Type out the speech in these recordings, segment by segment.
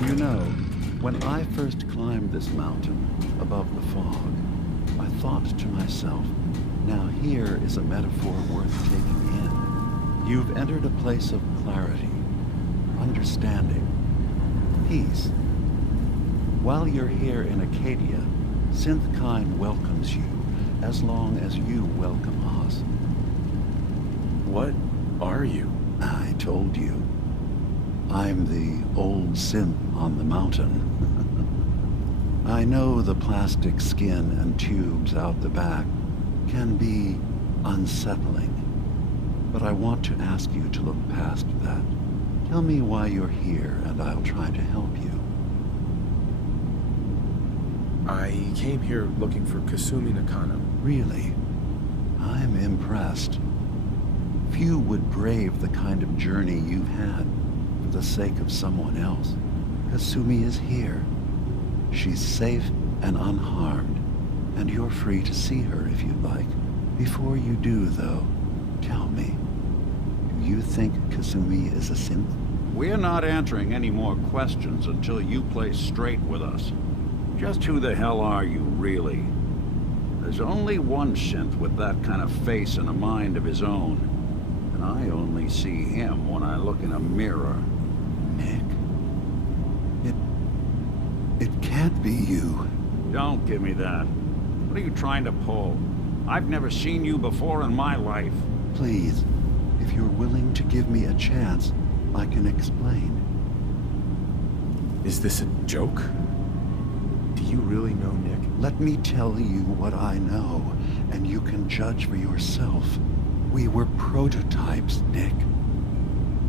You know, when I first climbed this mountain above the fog, I thought to myself, now here is a metaphor worth taking in. You've entered a place of clarity, understanding, peace. While you're here in Acadia, Synthkind welcomes you as long as you welcome us. What are you? I told you. I'm the old synth on the mountain. I know the plastic skin and tubes out the back can be unsettling, but I want to ask you to look past that. Tell me why you're here, and I'll try to help you. I came here looking for Kasumi Nakano. Really? I'm impressed. Few would brave the kind of journey you've had for the sake of someone else. Kasumi is here. She's safe and unharmed, and you're free to see her if you'd like. Before you do, though, tell me, do you think Kasumi is a synth? We're not answering any more questions until you play straight with us. Just who the hell are you, really? There's only one synth with that kind of face and a mind of his own. And I only see him when I look in a mirror. Nick, it can't be you. Don't give me that. What are you trying to pull? I've never seen you before in my life. Please, if you're willing to give me a chance, I can explain. Is this a joke? Do you really know Nick? Let me tell you what I know, and you can judge for yourself. We were prototypes, Nick.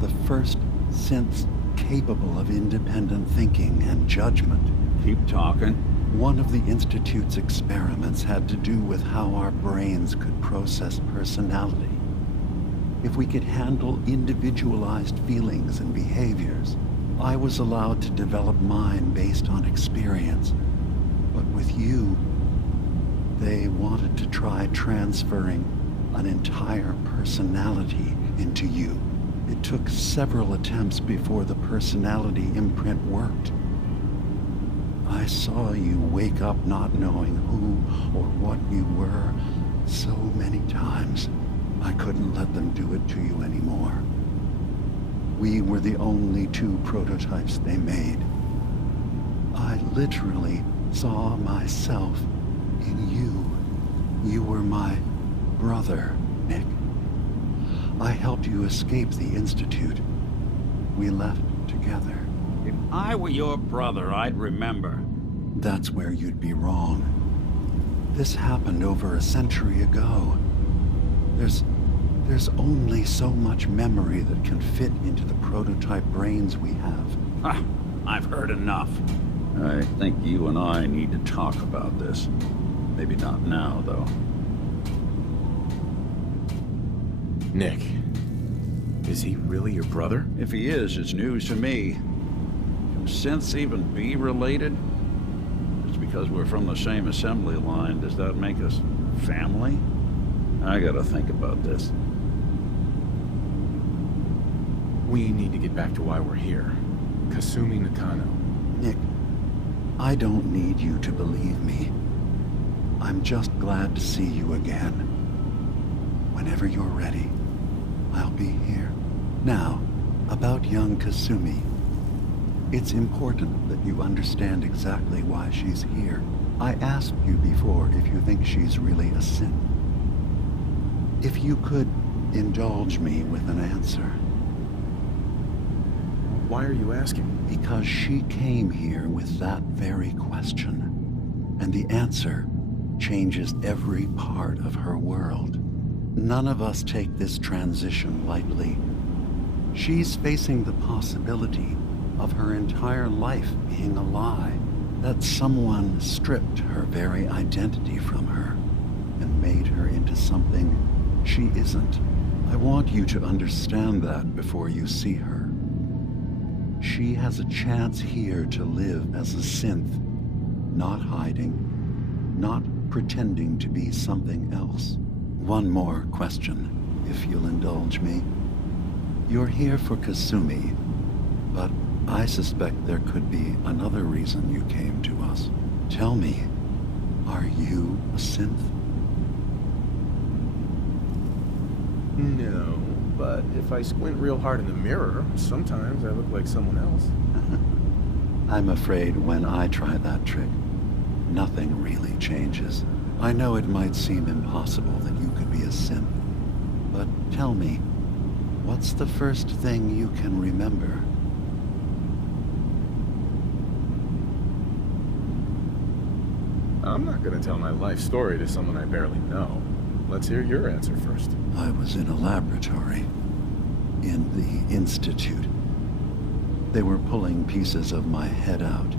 The first synths capable of independent thinking and judgment. Keep talking. One of the Institute's experiments had to do with how our brains could process personality. If we could handle individualized feelings and behaviors, I was allowed to develop mine based on experience. But with you, they wanted to try transferring an entire personality into you. It took several attempts before the personality imprint worked. I saw you wake up not knowing who or what you were so many times. I couldn't let them do it to you anymore. We were the only two prototypes they made. I literally saw myself in you. You were my brother, Nick. I helped you escape the Institute. We left together. If I were your brother, I'd remember. That's where you'd be wrong. This happened over a century ago. There's only so much memory that can fit into the prototype brains we have. Ah, I've heard enough. I think you and I need to talk about this. Maybe not now, though. Nick, is he really your brother? If he is, it's news to me. Can synths even be related? Just because we're from the same assembly line, does that make us family? I gotta think about this. We need to get back to why we're here. Kasumi Nakano. Nick, I don't need you to believe me. I'm just glad to see you again. Whenever you're ready, I'll be here. Now, about young Kasumi. It's important that you understand exactly why she's here. I asked you before if you think she's really a synth. If you could indulge me with an answer. Why are you asking? Because she came here with that very question. And the answer changes every part of her world. None of us take this transition lightly. She's facing the possibility of her entire life being a lie, that someone stripped her very identity from her and made her into something she isn't. I want you to understand that before you see her. She has a chance here to live as a synth, not hiding, not pretending to be something else. One more question, if you'll indulge me. You're here for Kasumi, but I suspect there could be another reason you came to us. Tell me, are you a synth? No, but if I squint real hard in the mirror, sometimes I look like someone else. I'm afraid when I try that trick, nothing really changes. I know it might seem impossible that you could be a synth, but tell me, what's the first thing you can remember? I'm not gonna tell my life story to someone I barely know. Let's hear your answer first. I was in a laboratory, in the Institute. They were pulling pieces of my head out.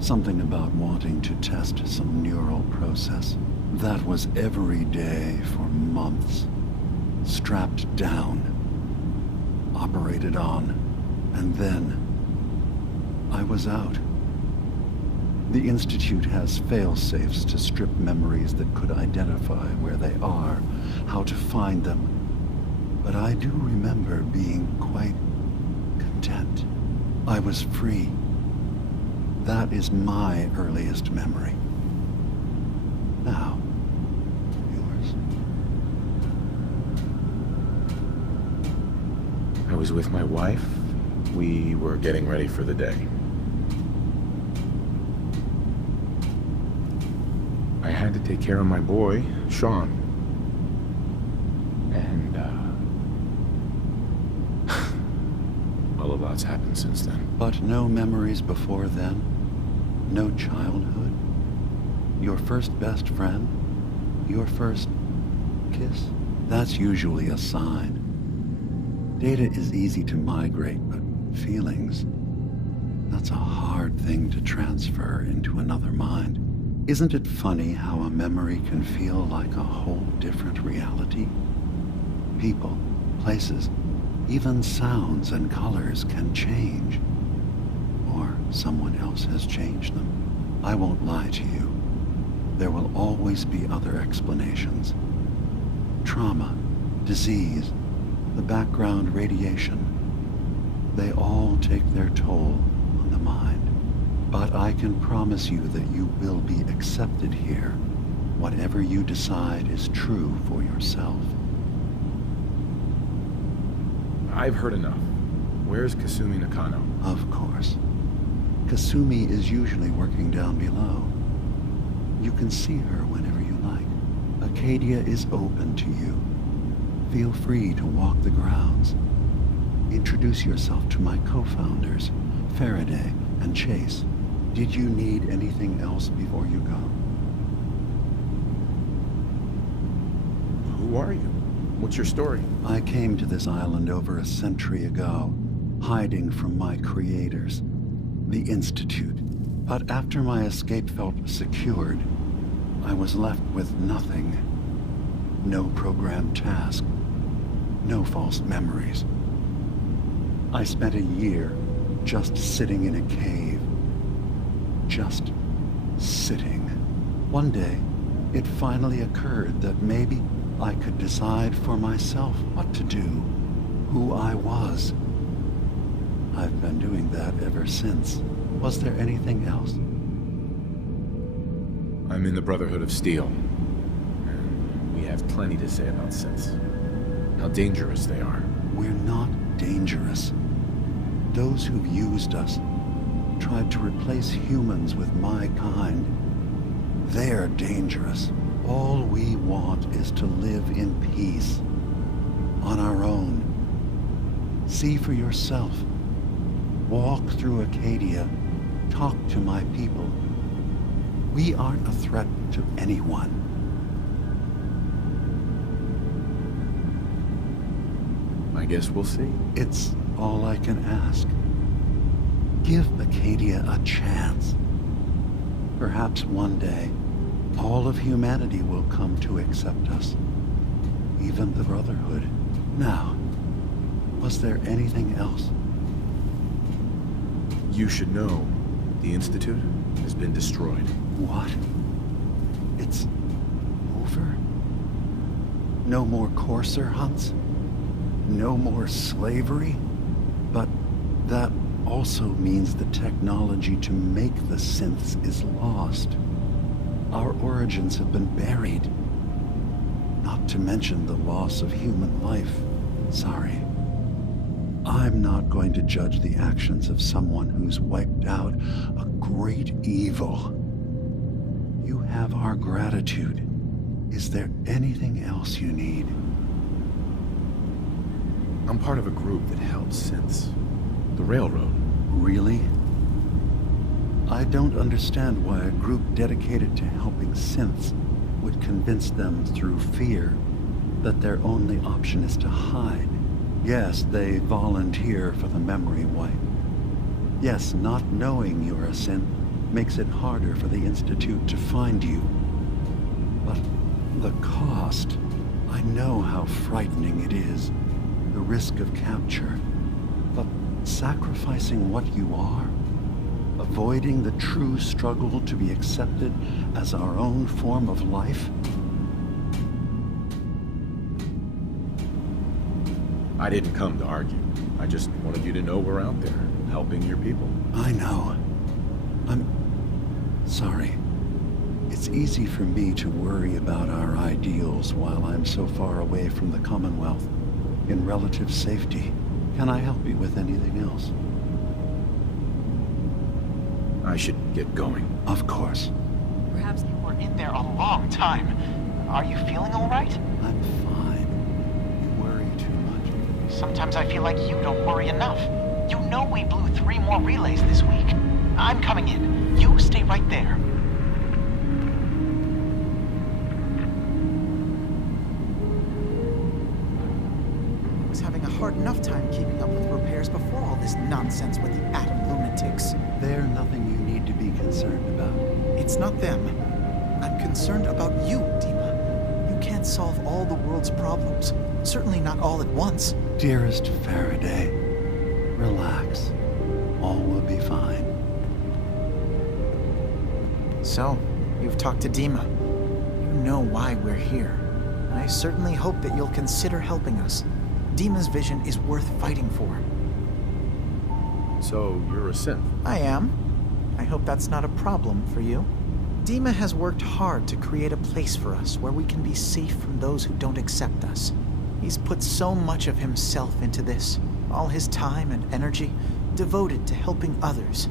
Something about wanting to test some neural process. That was every day for months. Strapped down, operated on, and then I was out. The Institute has fail-safes to strip memories that could identify where they are, how to find them. But I do remember being quite content. I was free. That is my earliest memory. Now, yours. I was with my wife. We were getting ready for the day. I had to take care of my boy, Sean. And, well, a lot's happened since then. But no memories before then? No childhood? Your first best friend? Your first kiss? That's usually a sign. Data is easy to migrate, but feelings, that's a hard thing to transfer into another mind. Isn't it funny how a memory can feel like a whole different reality? People, places, even sounds and colors can change. Or someone else has changed them. I won't lie to you. There will always be other explanations. Trauma, disease, the background radiation. They all take their toll on the mind. But I can promise you that you will be accepted here, whatever you decide is true for yourself. I've heard enough. Where's Kasumi Nakano? Of course. Kasumi is usually working down below. You can see her whenever you like. Acadia is open to you. Feel free to walk the grounds. Introduce yourself to my co-founders, Faraday and Chase. Did you need anything else before you go? Who are you? What's your story? I came to this island over a century ago, hiding from my creators, the Institute. But after my escape felt secured, I was left with nothing. No programmed task. No false memories. I spent a year just sitting in a cave. Just sitting. One day, it finally occurred that maybe I could decide for myself what to do, who I was. I've been doing that ever since. Was there anything else? I'm in the Brotherhood of Steel. And we have plenty to say about synths. How dangerous they are. We're not dangerous. Those who've used us, tried to replace humans with my kind, they're dangerous. All we want is to live in peace, on our own. See for yourself. Walk through Acadia. Talk to my people. We aren't a threat to anyone. I guess we'll see. It's all I can ask. Give Acadia a chance. Perhaps one day, all of humanity will come to accept us. Even the Brotherhood. Now, was there anything else? You should know, the Institute has been destroyed. What? It's over? No more courser hunts? No more slavery? But that also means the technology to make the synths is lost. Our origins have been buried. Not to mention the loss of human life. Sorry. I'm not going to judge the actions of someone who's wiped out a great evil. You have our gratitude. Is there anything else you need? I'm part of a group that helps synths. The Railroad. Really? I don't understand why a group dedicated to helping synths would convince them through fear that their only option is to hide. Yes, they volunteer for the memory wipe. Yes, not knowing you're a synth makes it harder for the Institute to find you. But the cost, I know how frightening it is. The risk of capture. But sacrificing what you are, avoiding the true struggle to be accepted as our own form of life? I didn't come to argue. I just wanted you to know we're out there, helping your people. I know. I'm sorry. It's easy for me to worry about our ideals while I'm so far away from the Commonwealth, in relative safety. Can I help you with anything else? I should get going. Of course. Perhaps you were in there a long time. Are you feeling all right? I'm fine. You worry too much. Sometimes I feel like you don't worry enough. You know we blew 3 more relays this week. I'm coming in. You stay right there. I was having a hard enough time keeping up with repairs before all this nonsense with the atom lunatics. They're nothing you need to be concerned about. It's not them. I'm concerned about you, DiMA. You can't solve all the world's problems. Certainly not all at once. Dearest Faraday, relax. All will be fine. So, you've talked to DiMA. You know why we're here. I certainly hope that you'll consider helping us. DiMA's vision is worth fighting for. So, you're a synth? I am. I hope that's not a problem for you. DiMA has worked hard to create a place for us where we can be safe from those who don't accept us. He's put so much of himself into this, all his time and energy devoted to helping others.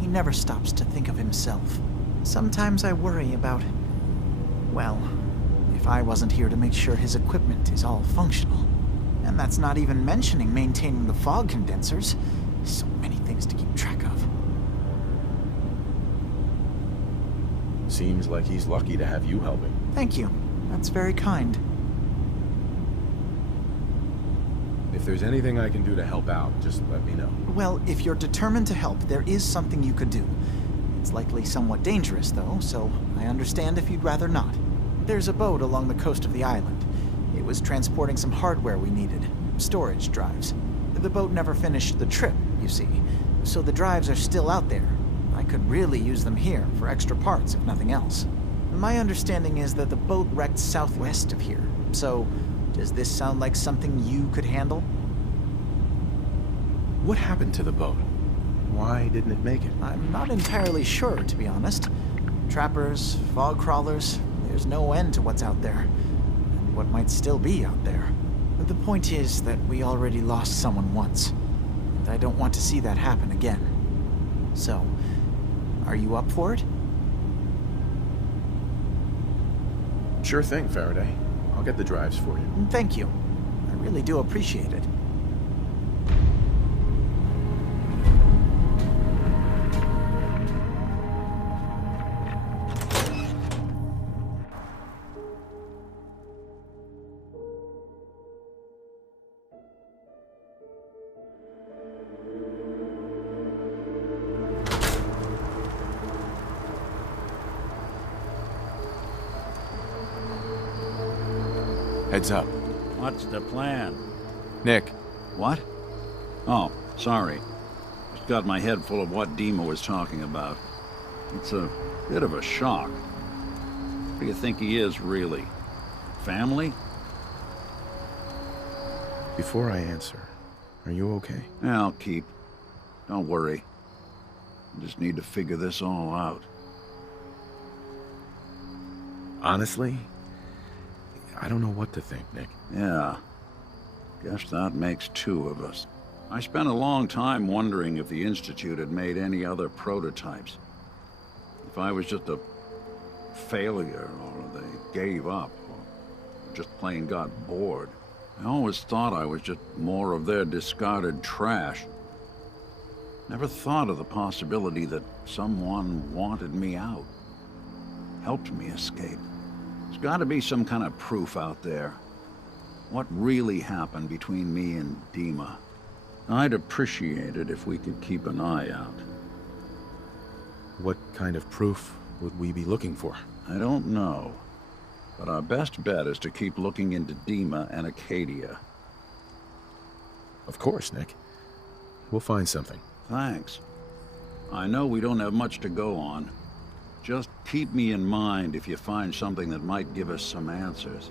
He never stops to think of himself. Sometimes I worry about, well, if I wasn't here to make sure his equipment is all functional. And that's not even mentioning maintaining the fog condensers. So many things to keep track of. Seems like he's lucky to have you helping. Thank you. That's very kind. If there's anything I can do to help out, just let me know. Well, if you're determined to help, there is something you could do. It's likely somewhat dangerous, though, so I understand if you'd rather not. There's a boat along the coast of the island. It was transporting some hardware we needed. Storage drives. The boat never finished the trip, you see, so the drives are still out there. I could really use them here for extra parts, if nothing else. My understanding is that the boat wrecked southwest of here, so does this sound like something you could handle? What happened to the boat? Why didn't it make it? I'm not entirely sure, to be honest. Trappers, fog crawlers, there's no end to what's out there. And what might still be out there. The point is that we already lost someone once. And I don't want to see that happen again. So, are you up for it? Sure thing, Faraday. I'll get the drives for you. Thank you. I really do appreciate it. Heads up. What's the plan? Nick. What? Oh, sorry. Just got my head full of what DiMA was talking about. It's a bit of a shock. What do you think he is, really? Family? Before I answer, are you okay? I'll keep. Don't worry. I just need to figure this all out. Honestly, I don't know what to think, Nick. Yeah. Guess that makes two of us. I spent a long time wondering if the Institute had made any other prototypes. If I was just a failure, or they gave up, or just plain got bored. I always thought I was just more of their discarded trash. Never thought of the possibility that someone wanted me out, helped me escape. There's got to be some kind of proof out there. What really happened between me and DiMA? I'd appreciate it if we could keep an eye out. What kind of proof would we be looking for? I don't know, but our best bet is to keep looking into DiMA and Acadia. Of course, Nick. We'll find something. Thanks. I know we don't have much to go on. Just keep me in mind if you find something that might give us some answers.